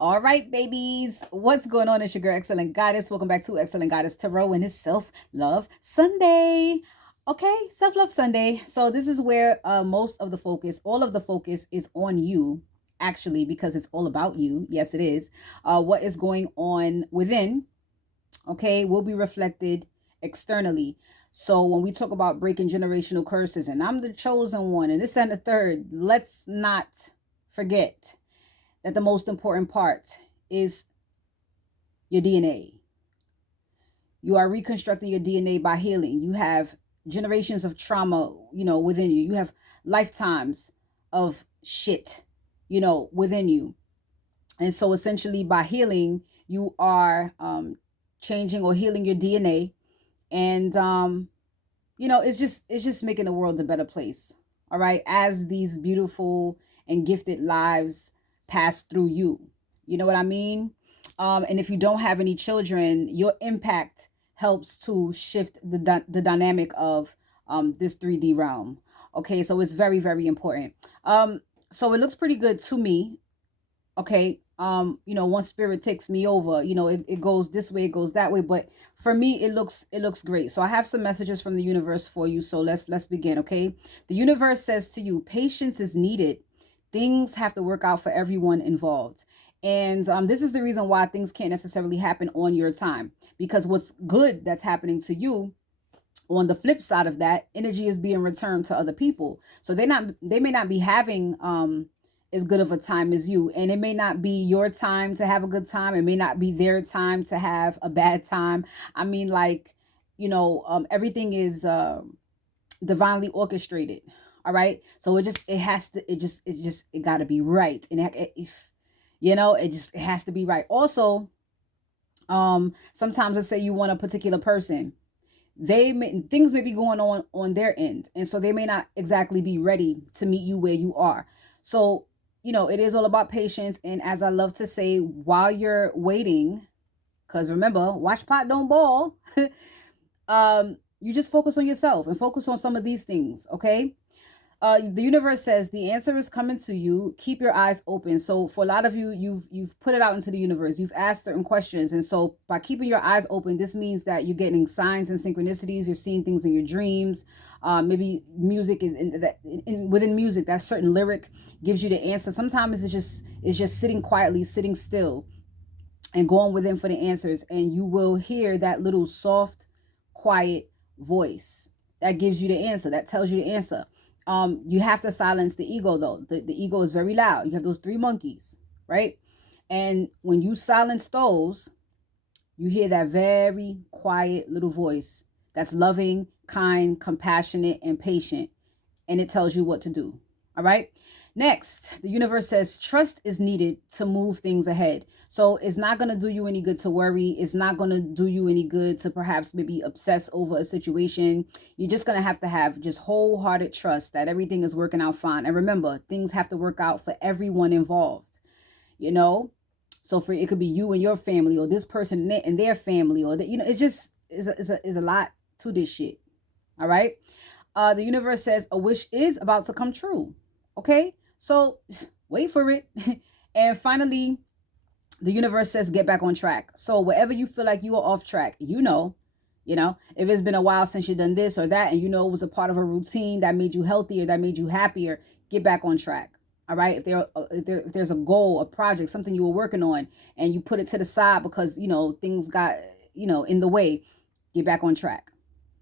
All right, babies. What's going on? It's your girl, Excellent Goddess. Welcome back to Excellent Goddess Tarot and it's Self-Love Sunday. Okay, Self-Love Sunday. So this is where most of the focus, all of the focus is on you, actually, because it's all about you. Yes, it is. What is going on within, okay, will be reflected externally. So when we talk about breaking generational curses and I'm the chosen one and this and the third, let's not forget that the most important part is your DNA. You are reconstructing your DNA by healing. You have generations of trauma, within you. You have lifetimes of shit, within you. And so essentially by healing, you are changing or healing your DNA. And it's just making the world a better place. All right. As these beautiful and gifted lives pass through you. You know what I mean? And if you don't have any children, your impact helps to shift the dynamic of this 3D realm. Okay, so it's very, very important. So it looks pretty good to me. Okay, once spirit takes me over, it goes this way, it goes that way, but for me it looks great. So I have some messages from the universe for you, so let's begin. Okay, the universe says to you, patience is needed. Things have to work out for everyone involved. And this is the reason why things can't necessarily happen on your time, because what's good that's happening to you, on the flip side of that, energy is being returned to other people. So they may not be having as good of a time as you, and it may not be your time to have a good time. It may not be their time to have a bad time. I mean, like, everything is divinely orchestrated. All right, so it got to be right. And it has to be right. Also, sometimes let's say you want a particular person, things may be going on their end, and so they may not exactly be ready to meet you where you are. So it is all about patience. And as I love to say, while you're waiting, because remember, watch pot don't ball. You just focus on yourself and focus on some of these things. Okay, the universe says the answer is coming to you. Keep your eyes open. So for a lot of you, you've put it out into the universe. You've asked certain questions, and so by keeping your eyes open, this means that you're getting signs and synchronicities. You're seeing things in your dreams. Maybe music is within music. That certain lyric gives you the answer. Sometimes it's just sitting quietly, sitting still, and going within for the answers. And you will hear that little soft, quiet voice that gives you the answer. That tells you the answer. You have to silence the ego, though. The ego is very loud. You have those three monkeys, right? And when you silence those, you hear that very quiet little voice that's loving, kind, compassionate, and patient. And it tells you what to do. All right. Next, the universe says trust is needed to move things ahead. So it's not going to do you any good to worry. It's not going to do you any good to perhaps maybe obsess over a situation. You're just going to have just wholehearted trust that everything is working out fine. And remember, things have to work out for everyone involved, So it could be you and your family, or this person and their family, or it's just is a lot to this shit. All right. The universe says a wish is about to come true. Okay, so wait for it. And finally, the universe says get back on track. So wherever you feel like you are off track, if it's been a while since you've done this or that, and it was a part of a routine that made you healthier, that made you happier, get back on track. All right. If there's a goal, a project, something you were working on, and you put it to the side because things got in the way, get back on track.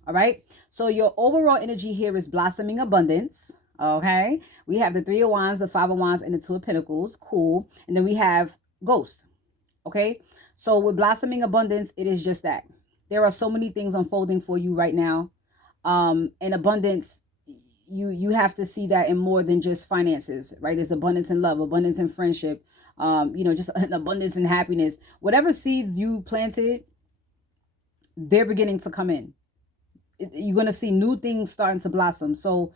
All right. So your overall energy here is blossoming abundance. Okay. We have the 3 of Wands, the 5 of Wands, and the 2 of Pentacles. Cool. And then we have Ghost. Okay. So with blossoming abundance, it is just that. There are so many things unfolding for you right now. And abundance, you have to see that in more than just finances, right? There's abundance in love, abundance in friendship, just an abundance in happiness. Whatever seeds you planted, they're beginning to come in. You're going to see new things starting to blossom. So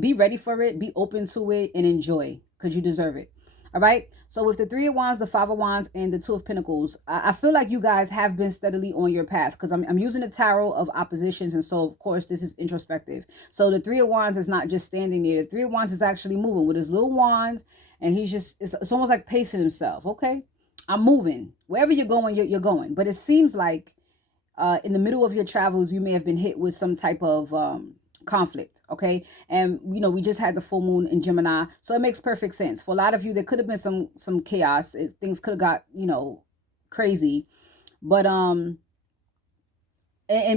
be ready for it, be open to it, and enjoy, because you deserve it. All right. So with the 3 of Wands, the 5 of Wands, and the 2 of Pentacles, I feel like you guys have been steadily on your path, because I'm using the tarot of oppositions. And so, of course, this is introspective. So the 3 of Wands is not just standing there. The 3 of Wands is actually moving with his little wands. And he's just, it's almost like pacing himself. Okay. I'm moving. Wherever you're going, you're going. But it seems like in the middle of your travels, you may have been hit with some type of conflict. Okay. And, we just had the full moon in Gemini. So it makes perfect sense. For a lot of you, there could have been some chaos. Things could have got, crazy. But, and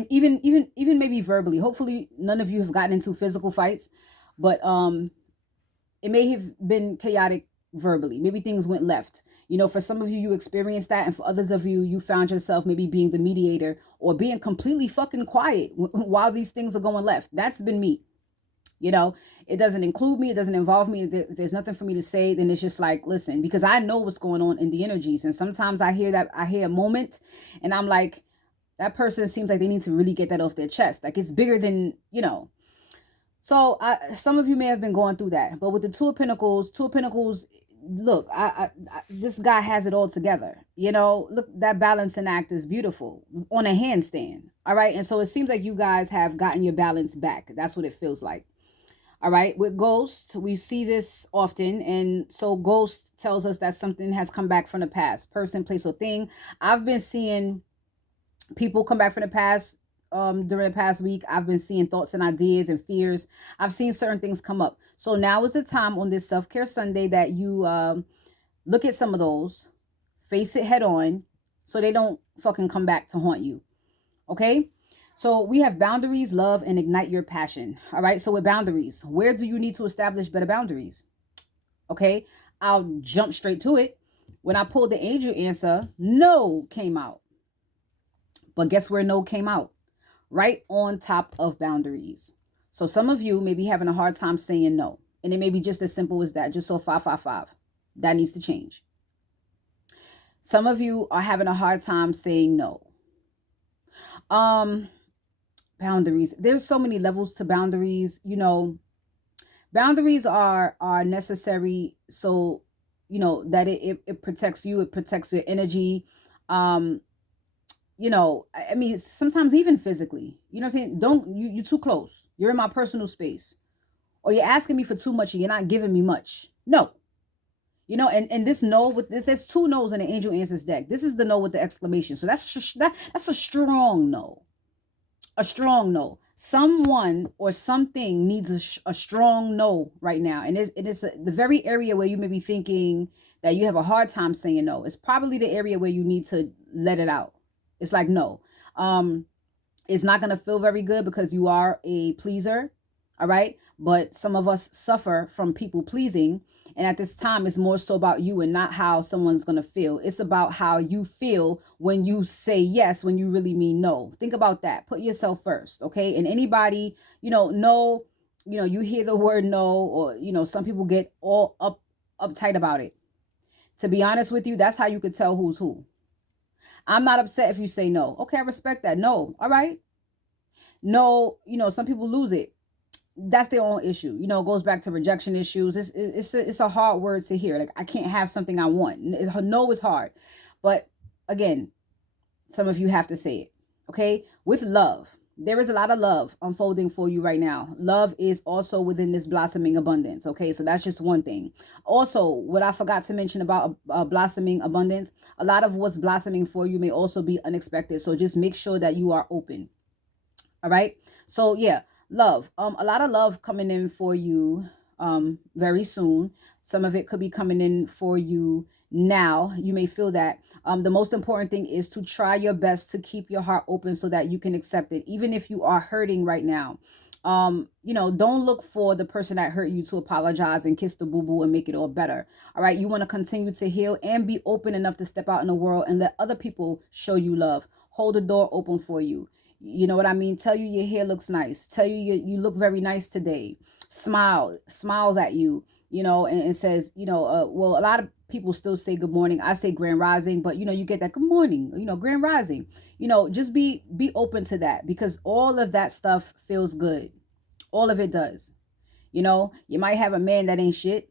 even maybe verbally, hopefully none of you have gotten into physical fights, but it may have been chaotic verbally. Maybe things went left. For some of you, you experienced that, and for others of you, you found yourself maybe being the mediator or being completely fucking quiet while these things are going left. That's been me. It doesn't include me. It doesn't involve me. If there's nothing for me to say, then it's just like, listen, because I know what's going on in the energies. And sometimes I hear a moment and I'm like, that person seems like they need to really get that off their chest. Like it's bigger than, So some of you may have been going through that. But with the Two of Pentacles, look, this guy has it all together. Look, that balancing act is beautiful on a handstand. All right. And so it seems like you guys have gotten your balance back. That's what it feels like. All right. With Ghost, we see this often. And so Ghost tells us that something has come back from the past. Person, place, or thing. I've been seeing people come back from the past during the past week. I've been seeing thoughts and ideas and fears. I've seen certain things come up. So now is the time on this Self-Care Sunday that you look at some of those, face it head on, so they don't fucking come back to haunt you. Okay? So we have boundaries, love, and ignite your passion. All right? So with boundaries, where do you need to establish better boundaries? Okay? I'll jump straight to it. When I pulled the angel answer, no came out. But guess where no came out? Right on top of boundaries. So some of you may be having a hard time saying no. And it may be just as simple as that. Just so 555. That needs to change. Some of you are having a hard time saying no. Boundaries. There's so many levels to boundaries. Boundaries are necessary so, that it protects you. It protects your energy. Sometimes even physically, you saying? You're too close. You're in my personal space, or you're asking me for too much and you're not giving me much. No, and this no with this, there's two no's in the angel answers deck. This is the no with the exclamation. So that's a strong no, a strong no. Someone or something needs a strong no right now. And it is the very area where you may be thinking that you have a hard time saying no. It's probably the area where you need to let it out. It's like, no, it's not going to feel very good because you are a pleaser. All right. But some of us suffer from people pleasing. And at this time, it's more so about you and not how someone's going to feel. It's about how you feel when you say yes, when you really mean no. Think about that. Put yourself first. Okay. And anybody, no, you hear the word no, or, some people get all uptight about it. To be honest with you, that's how you could tell who's who. I'm not upset if you say no. Okay, I respect that. No. All right. No, some people lose it. That's their own issue. It goes back to rejection issues. It's a hard word to hear. Like, I can't have something I want. No is hard. But again, some of you have to say it. Okay. With love, there is a lot of love unfolding for you right now. Love is also within this blossoming abundance. Okay. So that's just one thing. Also, what I forgot to mention about blossoming abundance, a lot of what's blossoming for you may also be unexpected. So just make sure that you are open. All right. So yeah, love, a lot of love coming in for you, very soon. Some of it could be coming in for you now. You may feel that. The most important thing is to try your best to keep your heart open so that you can accept it. Even if you are hurting right now, don't look for the person that hurt you to apologize and kiss the boo-boo and make it all better. All right. You want to continue to heal and be open enough to step out in the world and let other people show you love. Hold the door open for you. You know what I mean? Tell you your hair looks nice. Tell you you look very nice today. Smiles at you, and says, well, a lot of people still say good morning. I say grand rising, but you get that good morning, grand rising. Just be open to that, because all of that stuff feels good. All of it does. You might have a man that ain't shit.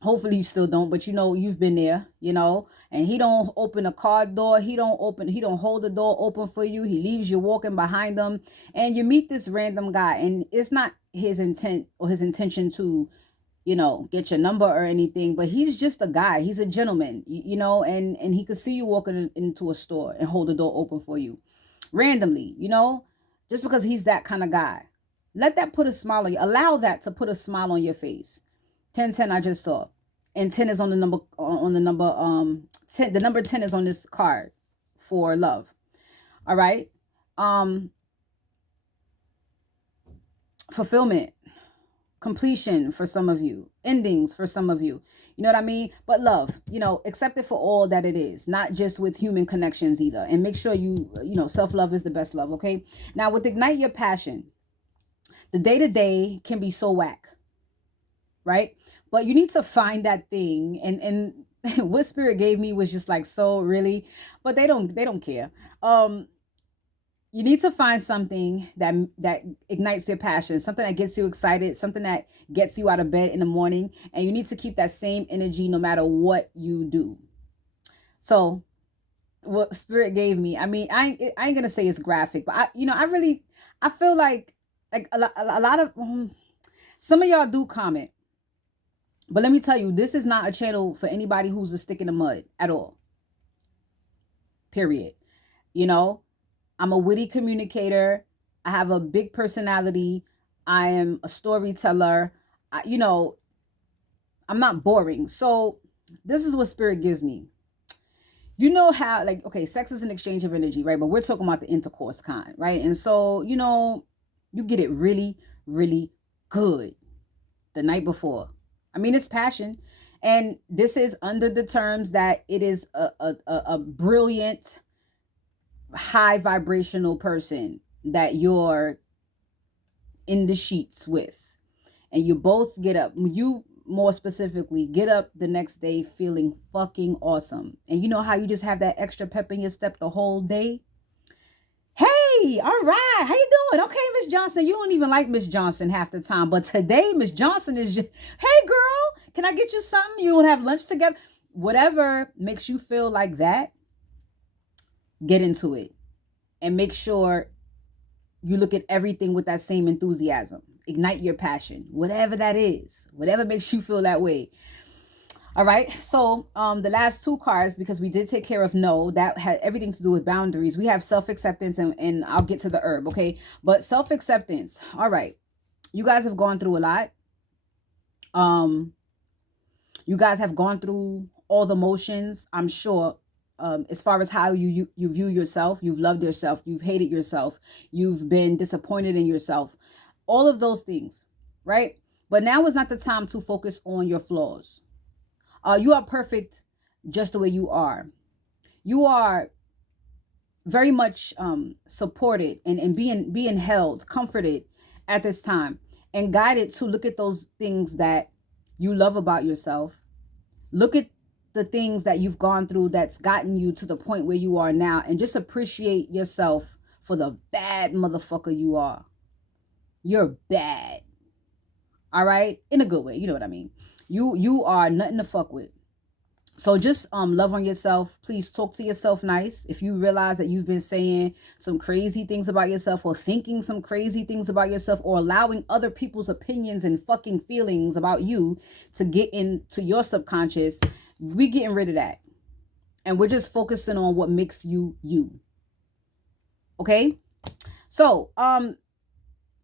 Hopefully you still don't, but you've been there, and he don't open a car door. He don't hold the door open for you. He leaves you walking behind them, and you meet this random guy, and it's not his intent or his intention to get your number or anything, but he's just a guy. He's a gentleman, and he could see you walking into a store and hold the door open for you randomly, just because he's that kind of guy. Let that put a smile on you. Allow that to put a smile on your face. 1010 I just saw. And 10 is on the number 10. The number 10 is on this card for love. All right. Fulfillment, completion for some of you, endings for some of you. You know what I mean? But love, accept it for all that it is, not just with human connections either. And make sure self-love is the best love. Okay. Now with ignite your passion, the day-to-day can be so whack, right? But you need to find that thing. And what spirit gave me was just like, so really, but they don't care. You need to find something that ignites your passion, something that gets you excited, something that gets you out of bed in the morning. And you need to keep that same energy no matter what you do. So what spirit gave me, I mean, I ain't gonna say it's graphic, but I feel like a lot of some of y'all do comment, but let me tell you, this is not a channel for anybody who's a stick in the mud at all. Period. I'm a witty communicator. I have a big personality. I am a storyteller. I'm not boring. So this is what spirit gives me. You know how, sex is an exchange of energy, right? But we're talking about the intercourse kind, right? And so, you get it really, really good the night before. I mean, it's passion. And this is under the terms that it is a brilliant, high vibrational person that you're in the sheets with, and you both get up, you more specifically get up the next day feeling fucking awesome. And you know how you just have that extra pep in your step the whole day? Hey, all right, how you doing? Okay, Miss Johnson. You don't even like Miss Johnson half the time, but today Miss Johnson is just, hey girl, can I get you something? You want to have lunch together? Whatever makes you feel like that, get into it. And make sure you look at everything with that same enthusiasm. Ignite your passion, whatever that is, whatever makes you feel that way. All right. So the last two cards, because we did take care of no, that had everything to do with boundaries. We have self-acceptance and I'll get to the herb. Okay. But self-acceptance. All right. You guys have gone through a lot. You guys have gone through all the motions, I'm sure. As far as how you view yourself, you've loved yourself, you've hated yourself, you've been disappointed in yourself, all of those things, right? But now is not the time to focus on your flaws. You are perfect just the way you are. You are very much supported and being held, comforted at this time, and guided to look at those things that you love about yourself. Look at the things that you've gone through that's gotten you to the point where you are now, and just appreciate yourself for the bad motherfucker you are. You're bad. All right? In a good way. You know what I mean? You are nothing to fuck with. So just love on yourself. Please talk to yourself nice. If you realize that you've been saying some crazy things about yourself, or thinking some crazy things about yourself, or allowing other people's opinions and fucking feelings about you to get into your subconscious, we're getting rid of that. And we're just focusing on what makes you you. Okay? So,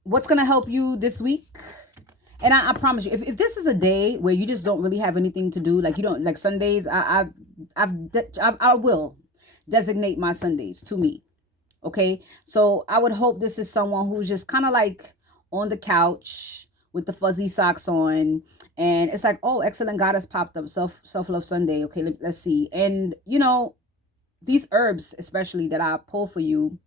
what's going to help you this week? And I promise you, if this is a day where you just don't really have anything to do, like you don't like Sundays, I will designate my Sundays to me. Okay. So I would hope this is someone who's just kind of like on the couch with the fuzzy socks on. And it's like, oh, excellent goddess popped up. Self-love Sunday. Okay. Let's see. And these herbs, especially that I pull for you,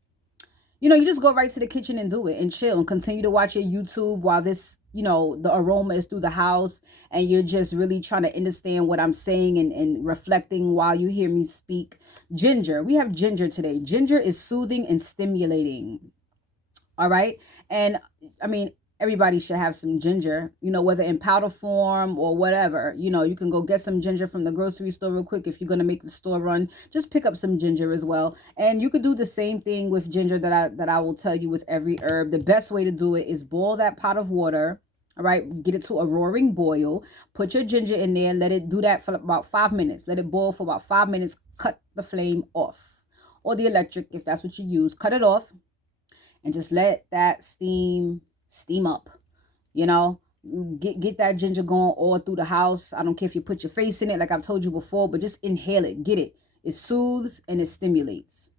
you just go right to the kitchen and do it and chill and continue to watch your YouTube while this, the aroma is through the house, and you're just really trying to understand what I'm saying and reflecting while you hear me speak. Ginger. We have ginger today. Ginger is soothing and stimulating. All right. And I mean, everybody should have some ginger, whether in powder form or whatever. You can go get some ginger from the grocery store real quick. If you're going to make the store run, just pick up some ginger as well. And you could do the same thing with ginger that I will tell you with every herb. The best way to do it is boil that pot of water All right, get it to a roaring boil. Put your ginger in there. Let it do that for about 5 minutes. Let it boil for about 5 minutes. Cut the flame off, or the electric if that's what you use. Cut it off and just let that steam up. You know, get that ginger going all through the house. I don't care if you put your face in it, like I've told you before, but just inhale it. Get it. It soothes and it stimulates.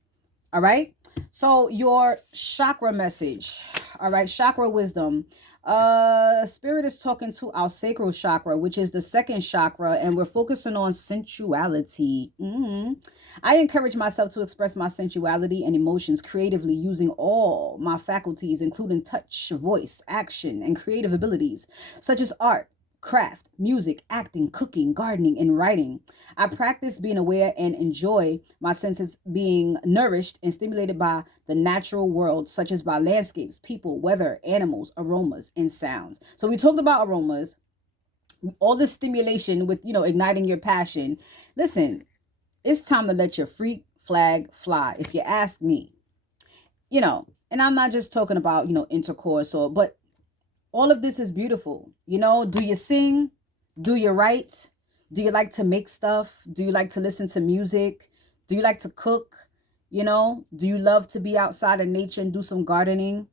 All right. So your chakra message. All right, chakra wisdom. Spirit is talking to our sacral chakra, which is the second chakra, and we're focusing on sensuality. I encourage myself to express my sensuality and emotions creatively using all my faculties, including touch, voice, action, and creative abilities, such as art, craft, music, acting, cooking, gardening, and writing. I practice being aware and enjoy my senses being nourished and stimulated by the natural world, such as by landscapes, people, weather, animals, aromas, and sounds. So we talked about aromas, all this stimulation with, igniting your passion. Listen, it's time to let your freak flag fly, if you ask me. And I'm not just talking about, intercourse but all of this is beautiful. Do you sing? Do you write? Do you like to make stuff? Do you like to listen to music? Do you like to cook? Do you love to be outside in nature and do some gardening?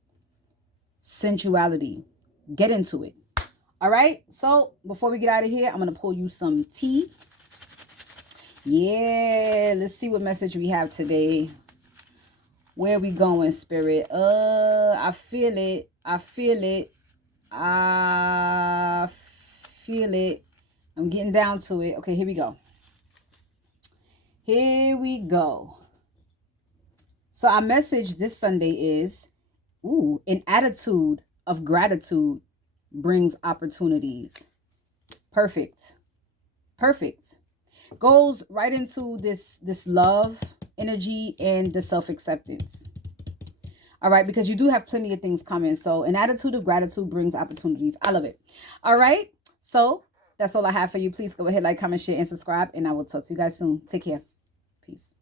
Sensuality. Get into it. All right. So before we get out of here, I'm going to pour you some tea. Yeah. Let's see what message we have today. Where we going, Spirit? I feel it. I feel it. I feel it. I'm getting down to it. Okay, here we go. Here we go. So our message this Sunday is, an attitude of gratitude brings opportunities. Perfect. Perfect. Goes right into this love energy and the self-acceptance. All right, because you do have plenty of things coming. So an attitude of gratitude brings opportunities. I love it. All right, so that's all I have for you. Please go ahead, like, comment, share, and subscribe, and I will talk to you guys soon. Take care. Peace.